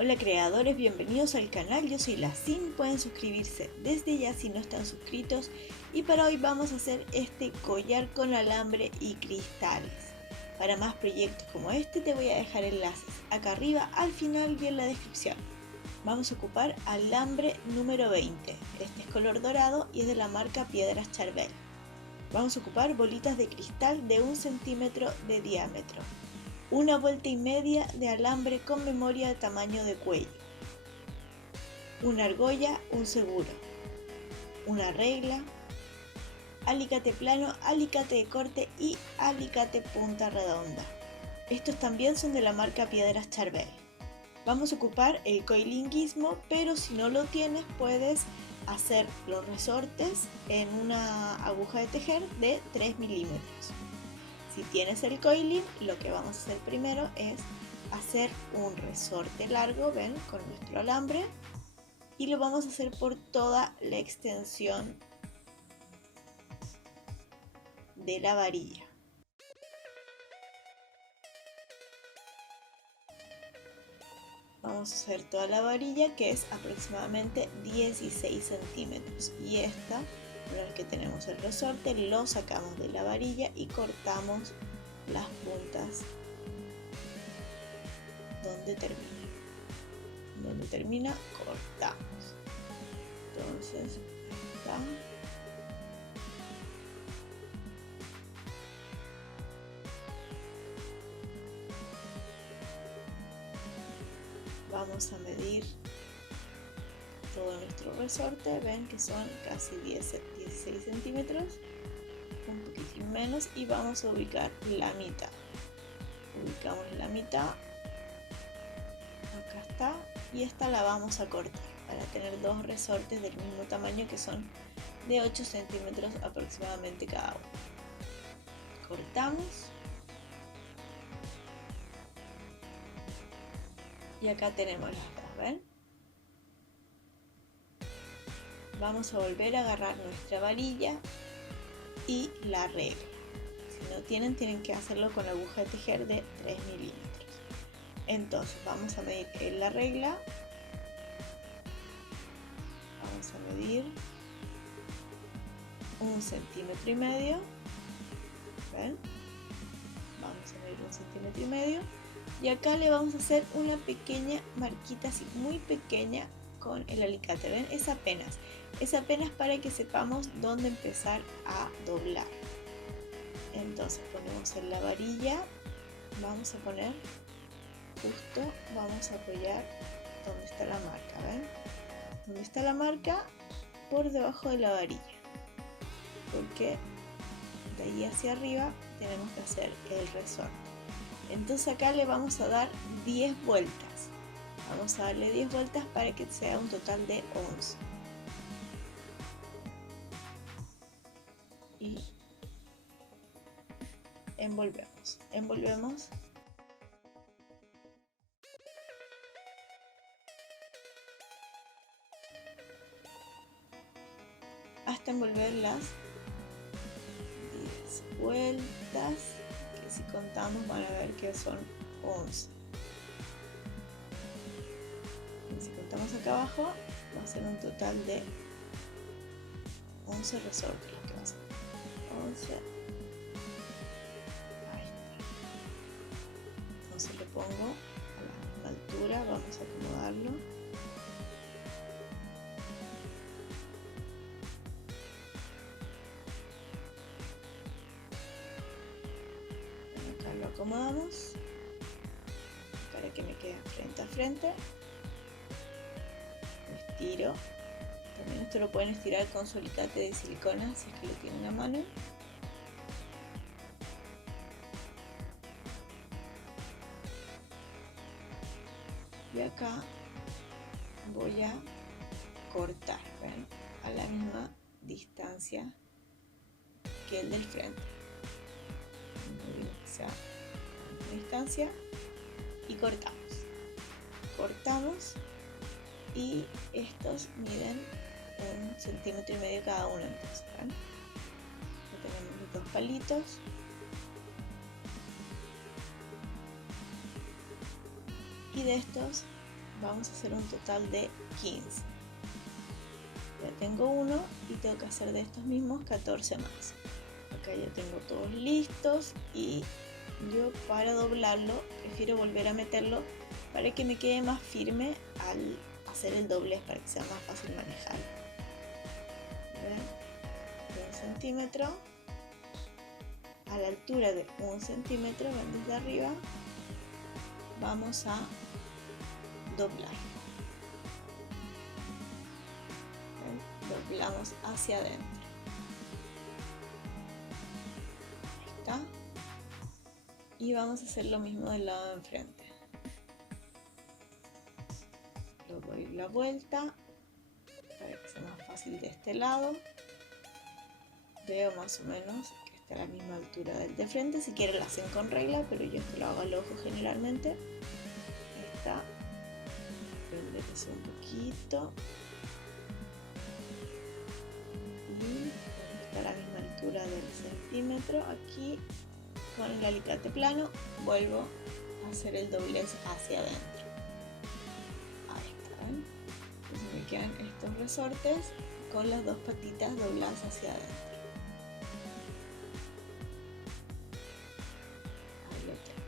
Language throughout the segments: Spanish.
Hola creadores, bienvenidos al canal, yo soy la Sin, pueden suscribirse desde ya si no están suscritos y para hoy vamos a hacer este collar con alambre y cristales. Para más proyectos como este te voy a dejar enlaces acá arriba, al final y en la descripción. Vamos a ocupar alambre número 20, este es color dorado y es de la marca Piedras Charbel. Vamos a ocupar bolitas de cristal de 1 centímetro de diámetro. Una vuelta y media de alambre con memoria de tamaño de cuello, una argolla, un seguro, una regla, alicate plano, alicate de corte y alicate punta redonda. Estos también son de la marca Piedras Charbel. Vamos a ocupar el coiling Gizmo, pero si no lo tienes puedes hacer los resortes en una aguja de tejer de 3 milímetros. Si tienes el coiling, lo que vamos a hacer primero es hacer un resorte largo, ven, con nuestro alambre, y lo vamos a hacer por toda la extensión de la varilla. Vamos a hacer toda la varilla, que es aproximadamente 16 centímetros, y esta, una vez que tenemos el resorte, lo sacamos de la varilla y cortamos las puntas donde termina. Donde termina, cortamos. Entonces, acá. Vamos a medir todo nuestro resorte, ven que son casi 16 centímetros, un poquitín menos, y vamos a ubicar la mitad. Ubicamos la mitad, acá está, y esta la vamos a cortar para tener dos resortes del mismo tamaño, que son de 8 centímetros aproximadamente cada uno. Cortamos. Y acá tenemos las dos, ¿ven? Vamos a volver a agarrar nuestra varilla y la regla. Si no tienen que hacerlo con aguja de tejer de 3 milímetros. Entonces vamos a medir en la regla. Vamos a medir 1,5 centímetros. ¿Ven? Vamos a medir 1,5 centímetros. Y acá le vamos a hacer una pequeña marquita, así muy pequeña, con el alicate. ¿Ven? Es apenas para que sepamos dónde empezar a doblar. Entonces ponemos en la varilla, vamos a poner justo, vamos a apoyar donde está la marca. ¿Ven? Donde está la marca, por debajo de la varilla, porque de ahí hacia arriba tenemos que hacer el resorte. Entonces acá le vamos a dar 10 vueltas. Vamos a darle 10 vueltas para que sea un total de 11. Y envolvemos. Hasta envolver las 10 vueltas. Si contamos van a ver que son 11. Y si contamos acá abajo va a ser un total de 11 resortes lo que va a ser. 11. Ahí está. Entonces le pongo a la misma altura, vamos a acomodarlo. Lo acomodamos para que me quede frente a frente. Lo estiro. También esto lo pueden estirar con su alicate de silicona si es que lo tienen a mano. Y acá voy a cortar, ¿ven? A la misma distancia que el del frente. Distancia y cortamos y estos miden 1,5 centímetros cada uno. Entonces, ¿ven? Tenemos los dos palitos y de estos vamos a hacer un total de 15. Ya tengo uno y tengo que hacer de estos mismos 14 más. Acá ya tengo todos listos y yo para doblarlo prefiero volver a meterlo para que me quede más firme al hacer el doblez, para que sea más fácil manejarlo. ¿Ven? 1 centímetro, a la altura de 1 centímetro, ven, desde arriba vamos a doblar. ¿Ven? Doblamos hacia adentro. Ahí está. Y vamos a hacer lo mismo del lado de enfrente. Lo doy la vuelta para que sea más fácil de este lado. Veo más o menos que está a la misma altura del de frente. Si quieren lo hacen con regla, pero yo esto lo hago al ojo generalmente. Ahí está. Enderece un poquito. Y está a la misma altura del centímetro. Aquí con el alicate plano vuelvo a hacer el doblez hacia adentro. Ahí está, ¿ven? Entonces me quedan estos resortes con las dos patitas dobladas hacia adentro. Ahí lo tengo.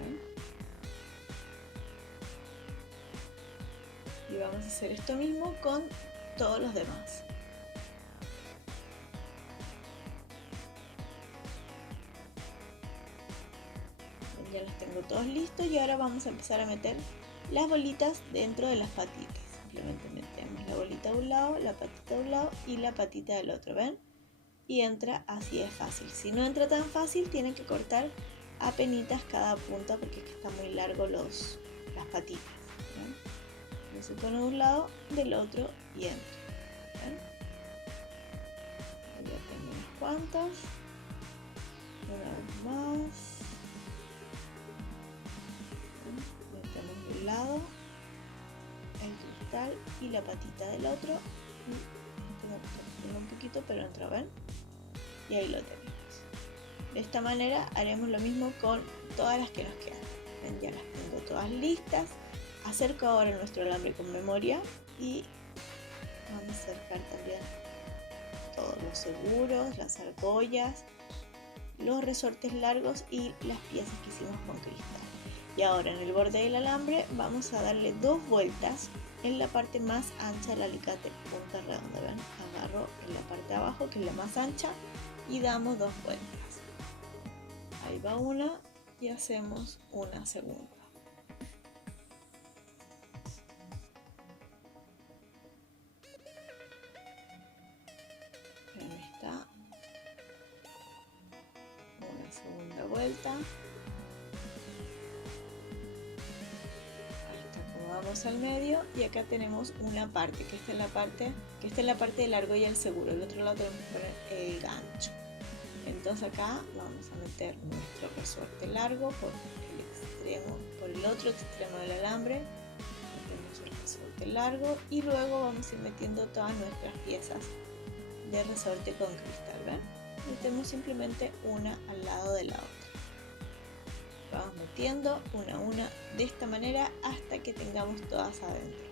¿Ven? Y vamos a hacer esto mismo con todos los demás. Ya los tengo todos listos y ahora vamos a empezar a meter las bolitas dentro de las patitas. Simplemente metemos la bolita de un lado, la patita de un lado y la patita del otro, ¿ven? Y entra así de fácil. Si no entra tan fácil, tienen que cortar apenitas cada punta porque es que está muy largo las patitas, ¿ven? Lo se pone de un lado, del otro y entra, ¿ven? Ya tengo unas cuantas. Una vez más. Metemos de un lado el cristal y la patita del otro. Tengo que cortarlo un poquito, pero entra, ¿ven? Y ahí lo tenemos. De esta manera haremos lo mismo con todas las que nos quedan. ¿Ven? Ya las tengo todas listas. Acerco ahora nuestro alambre con memoria y vamos a acercar también todos los seguros, las argollas, los resortes largos y las piezas que hicimos con cristal. Y ahora en el borde del alambre vamos a darle 2 vueltas en la parte más ancha del alicate punta redonda. ¿Ven? Agarro en la parte de abajo, que es la más ancha, y damos 2 vueltas. Ahí va una y hacemos una segunda. Ahí está. Una segunda vuelta. Vamos al medio y acá tenemos una parte, que esta es la parte del argolla del seguro. El otro lado tenemos que poner el gancho. Entonces acá vamos a meter nuestro resorte largo por el otro extremo del alambre. Metemos el resorte largo y luego vamos a ir metiendo todas nuestras piezas de resorte con cristal. ¿Ven? Metemos simplemente una al lado de la otra. Vamos metiendo una a una de esta manera hasta que tengamos todas adentro.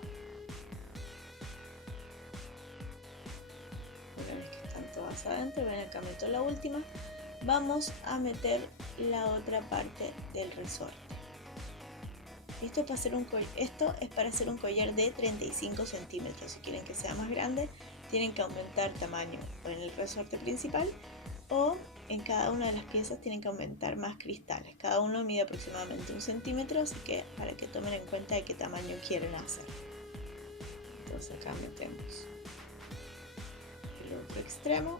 Una vez que están todas adentro, ven, acá meto la última. Vamos a meter la otra parte del resorte. Esto es para hacer un collar de 35 centímetros. Si quieren que sea más grande, tienen que aumentar tamaño en el resorte principal o en cada una de las piezas tienen que aumentar más cristales. Cada uno mide aproximadamente 1 centímetro, así que para que tomen en cuenta de qué tamaño quieren hacer. Entonces acá metemos el otro extremo.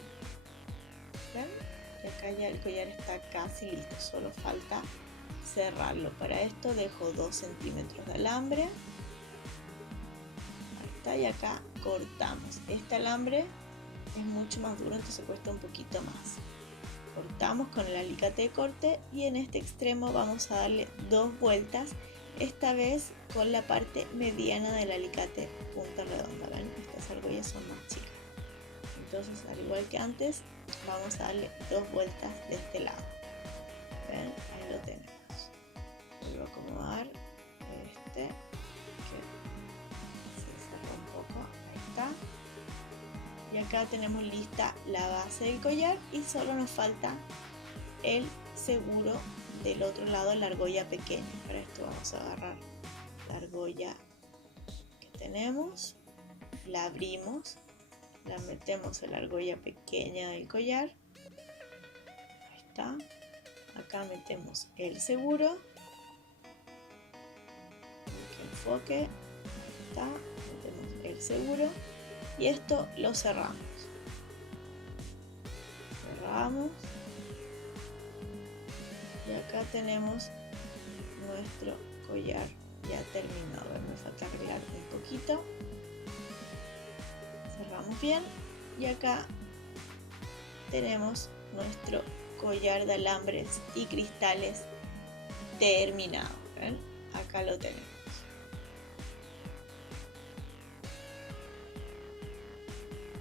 ¿Ven? Y acá ya el collar está casi listo, solo falta cerrarlo. Para esto dejo 2 centímetros de alambre. Ahí está, y acá cortamos. Este alambre es mucho más duro, entonces cuesta un poquito más. Cortamos con el alicate de corte y en este extremo vamos a darle 2 vueltas, esta vez con la parte mediana del alicate punta redonda. ¿Ven? Estas argollas son más chicas. Entonces, al igual que antes, vamos a darle 2 vueltas de este lado. ¿Ven? Ahí lo tenemos. parte que se cerró un poco, ahí está. Y acá tenemos lista la base del collar y solo nos falta el seguro del otro lado, la argolla pequeña. Para esto vamos a agarrar la argolla que tenemos, la abrimos, la metemos en la argolla pequeña del collar, ahí está. Acá metemos el seguro, que enfoque, ahí está, metemos el seguro y esto lo cerramos. Cerramos y acá tenemos nuestro collar ya terminado. Me falta arreglar un poquito. Cerramos bien y acá tenemos nuestro collar de alambres y cristales terminado. ¿Ven? Acá lo tenemos.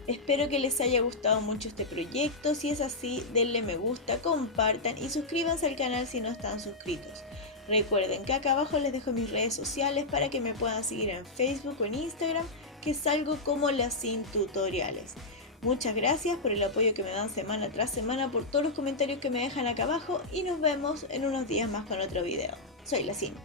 Espero que les haya gustado mucho este proyecto. Si es así, denle me gusta, compartan y suscríbanse al canal si no están suscritos. Recuerden que acá abajo les dejo mis redes sociales para que me puedan seguir en Facebook o en Instagram, que salgo como Lacin Tutoriales. Muchas gracias por el apoyo que me dan semana tras semana, por todos los comentarios que me dejan acá abajo y nos vemos en unos días más con otro video. Soy Lacin.